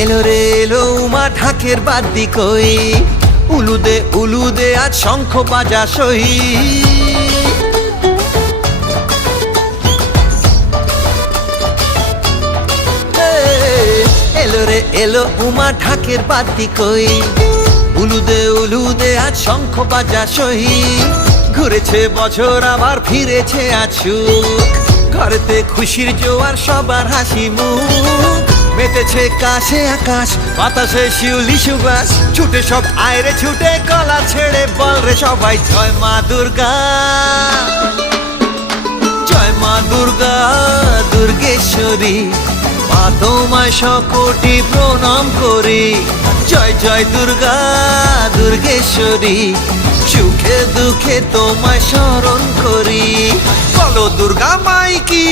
এলো রে এলো উমা ঢাকের বাদ্যি কই, উলুদে উলুদে আজ শঙ্খ বাজা সই। এলো রে এলো উমা ঢাকের বাদ্যি কই, উলুদে উলুদে আজ শঙ্খ বাজা সই। ঘুরেছে বছর আবার ফিরেছে আজ সুখ, ঘরেতে খুশির জোয়ার সবার হাসি মুখ। মেতেছে কাশে আকাশ, বাতাসে শিউলি সুবাস, ছুটে সব আয়রে ছুটে গলা ছেড়ে বল রে সবাই জয় মা দুর্গা, জয় মা দুর্গা দুর্গেশ্বরী। মা তোমায় শকোটি প্রণাম করি, জয় জয় দুর্গা দুর্গেশ্বরী। সুখে দুঃখে তোমায় স্মরণ করি, বলো দুর্গা মাই কি।